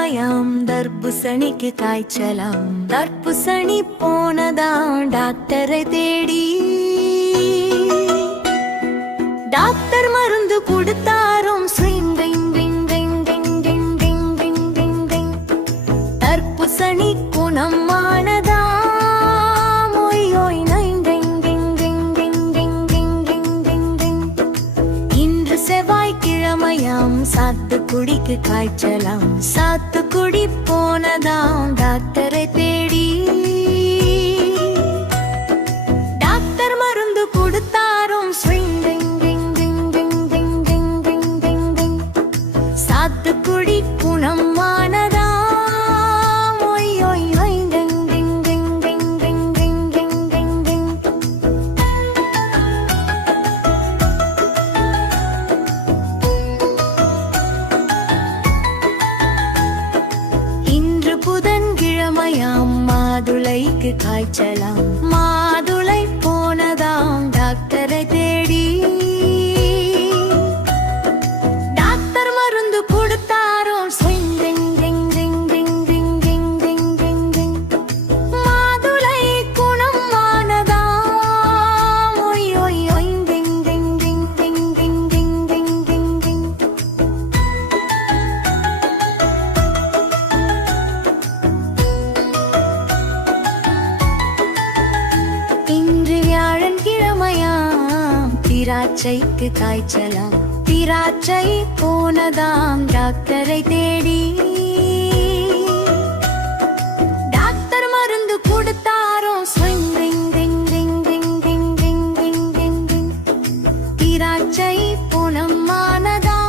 கிழமையாம் தர்பூசணிக்கு காய்ச்சலாம். தர்பூசணி போனதாம் டாக்டரை தேடி. டாக்டர் மருந்து கொடுத்தாரும். தர்பூசணி குணமானதாம். இன்று செவ்வாய்க்கிழமையாம் சாத்துக்குடிக்கு காய்ச்சலாம். சாத்துக்குடி போனதாம் டாக்டரை தேடி. டாக்டர் மருந்து கொடுத்தாரும். சாத்துக்குடி குணமானதாம். புதன்கிழமையாம் மாதுளைக்கு காய்ச்சலாம். மாதுளை போனதாம் டாக்டரை தேடி. டாக்டர் மருந்து கொடுத்தாரோ. மாதுளை குணமானதாம். திராட்சைக்கு காய்ச்சலாம். திராட்சை போனதாம் டாக்டரை தேடி. டாக்டர் மருந்து கொடுத்தாரோ. திராட்சை குணமானதாம்.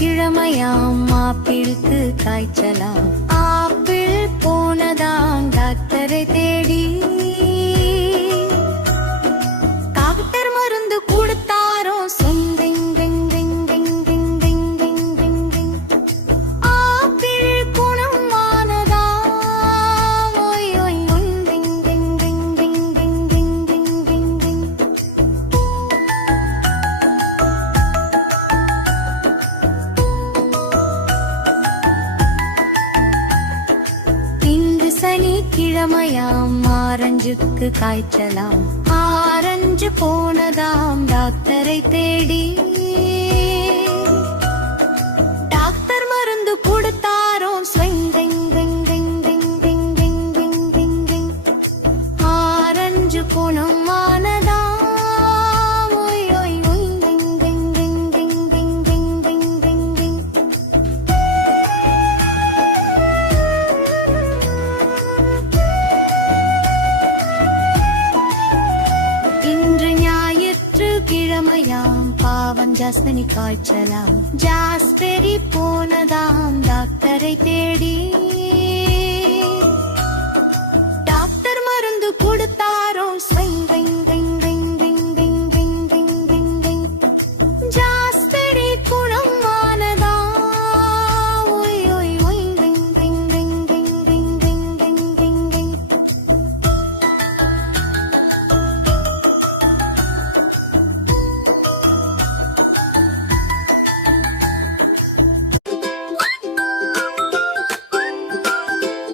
கிழமையாம் ஆப்பிளுக்கு காய்ச்சலாம். ஆப்பிள் போனதாம் டாக்டரை தேடி. டாக்டர் மருந்து கொடுத்தாரோ. ஆப்பிள் குணமானதாம். சனிக்கிழமையாம் ஆரஞ்சுக்கு காய்ச்சலாம். ஆரஞ்சு போனதாம் டாக்டரை தேடி. டாக்டர் மருந்து கொடுத்தாரோ. ஆரஞ்சு குணமானதாம். கிழமையாம் பாவம் ஜாஸ்மினி காய்ச்சலாம். ஜாஸ்பெரி போனதாம் டாக்டரை தேடி.